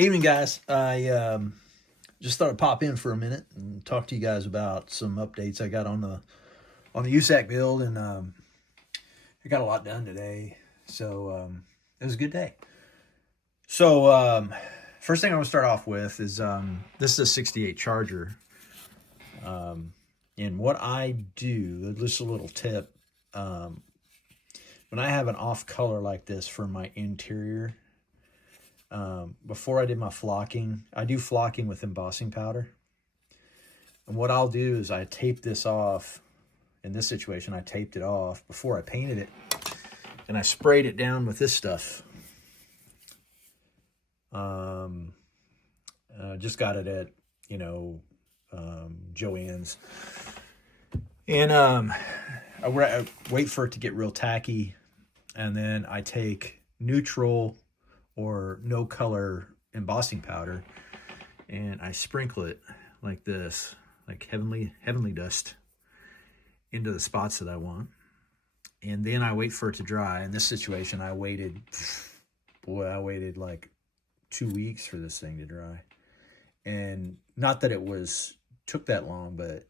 Evening, guys. I just thought I'd pop in for a minute and talk to you guys about some updates I got on the USACC build, and I got a lot done today, so it was a good day. So first thing I want to start off with is this is a '68 Charger, and what I do, just a little tip, when I have an off color like this for my interior. Before I did my flocking, I do flocking with embossing powder. And what I'll do is I tape this off. In this situation, I taped it off before I painted it. And I sprayed it down with this stuff. Just got it at, Joann's. And I wait for it to get real tacky. And then I take neutral or no color embossing powder, and I sprinkle it like this, like heavenly dust, into the spots that I want. And then I wait for it to dry. In this situation, I waited like 2 weeks for this thing to dry. And not that it took that long, but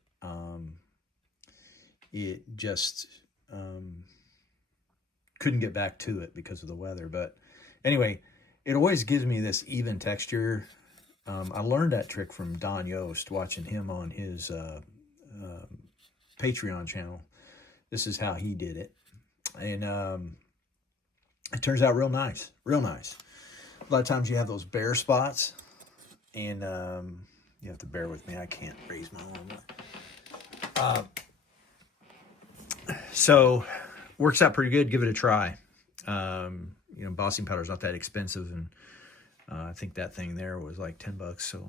it just couldn't get back to it because of the weather. But anyway, it always gives me this even texture. I learned that trick from Don Yost, watching him on his Patreon channel. This is how he did it. And it turns out real nice, real nice. A lot of times you have those bare spots, and you have to bear with me. I can't raise my arm. So works out pretty good. Give it a try. Embossing powder is not that expensive, and I think that thing there was like $10. So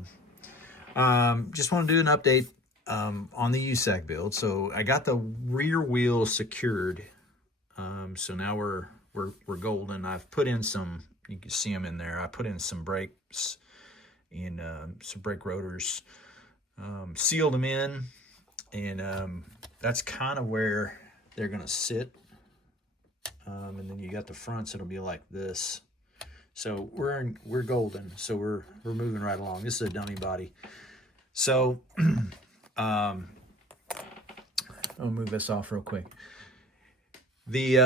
just want to do an update on the USACC build. So I got the rear wheel secured. So now we're golden. I've put in some, you can see them in there. I put in some brakes and some brake rotors, sealed them in, and that's kind of where they're gonna sit. And then you got the fronts, it'll be like this. So we're golden, so we're moving right along. This is a dummy body. So I'll move this off real quick. The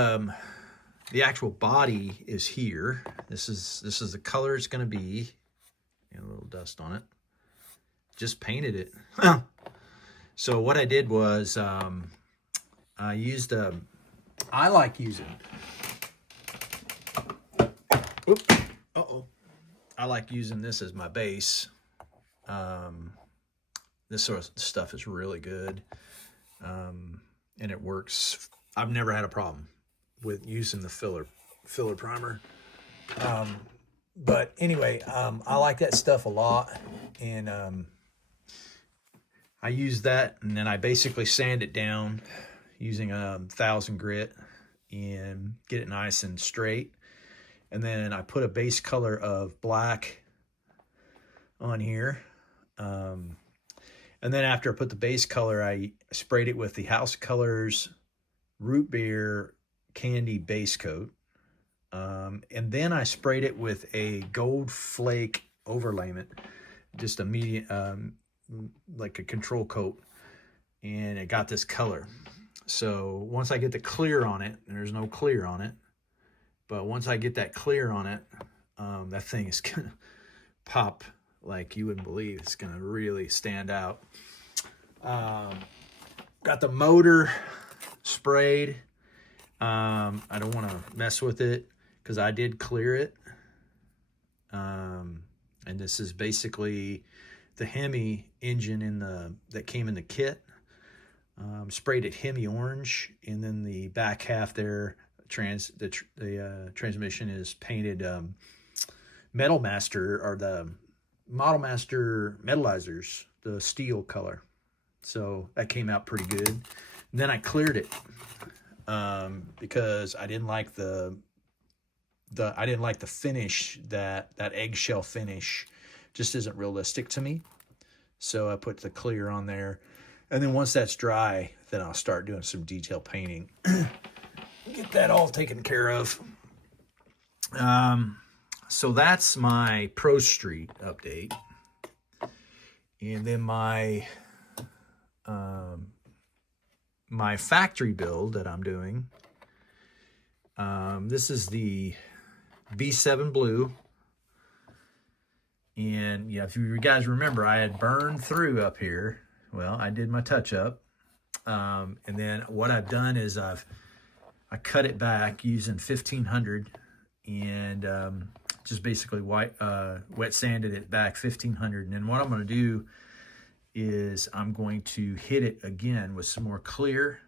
actual body is here. This is the color it's gonna be. A little dust on it. Just painted it. So what I did was I used I like using. I like using this as my base. This sort of stuff is really good, and it works. I've never had a problem with using the filler primer. But anyway, I like that stuff a lot, and I use that, and then I basically sand it down using a 1000 grit and get it nice and straight. And then I put a base color of black on here. And then after I put the base color, I sprayed it with the House Colors Root Beer Candy Base Coat. And then I sprayed it with a Gold Flake overlayment, just a medium, like a control coat. And it got this color. So once I get the clear on it, and there's no clear on it, but once I get that clear on it, that thing is gonna pop like you wouldn't believe. It's gonna really stand out. Got the motor sprayed. I don't want to mess with it because I did clear it. And this is basically the Hemi engine that came in the kit. Sprayed it Hemi orange, and then the back half there, the transmission is painted Metal Master, or the Model Master metallizers, the steel color. So that came out pretty good. And then I cleared it because I didn't like the finish. That eggshell finish just isn't realistic to me. So I put the clear on there. And then once that's dry, then I'll start doing some detail painting. Get that all taken care of. So that's my Pro Street update. And then my my factory build that I'm doing. This is the B7 Blue. And yeah, if you guys remember, I had burned through up here. Well, I did my touch up. And then what I've done is I cut it back using 1500 and just basically wet sanded it back 1500. And then what I'm going to do is I'm going to hit it again with some more clear,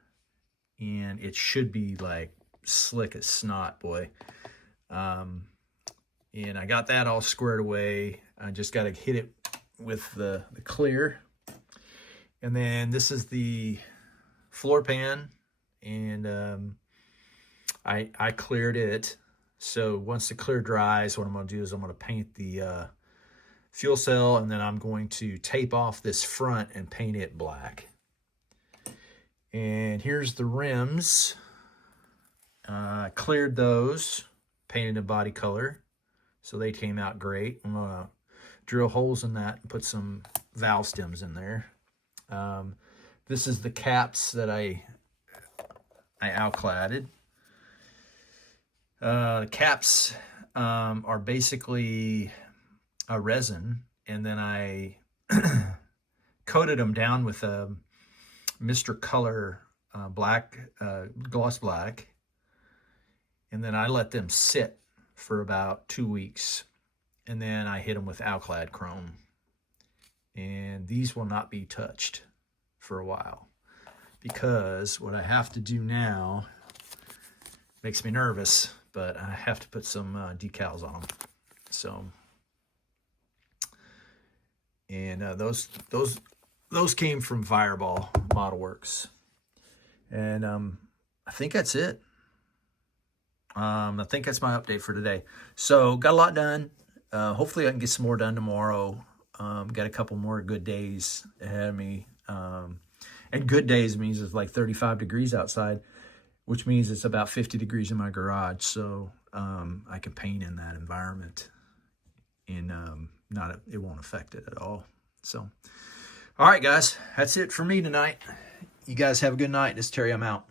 and it should be like slick as snot, boy. And I got that all squared away. I just got to hit it with the clear. And then this is the floor pan, and I cleared it. So once the clear dries, what I'm going to do is I'm going to paint the fuel cell, and then I'm going to tape off this front and paint it black. And here's the rims. I cleared those, painted a body color, so they came out great. I'm going to drill holes in that and put some valve stems in there. This is the caps that I outcladded. Caps are basically a resin, and then I coated them down with a Mr. Color black, gloss black, and then I let them sit for about 2 weeks, and then I hit them with Alclad chrome. And these will not be touched for a while, because what I have to do now makes me nervous, but I have to put some decals on them. So, and those came from Fireball Model Works. And I think that's it. I think that's my update for today. So got a lot done. Hopefully I can get some more done tomorrow. Got a couple more good days ahead of me. And good days means it's like 35 degrees outside, which means it's about 50 degrees in my garage. So I can paint in that environment, and it won't affect it at all. So, all right, guys, that's it for me tonight. You guys have a good night. This is Terry. I'm out.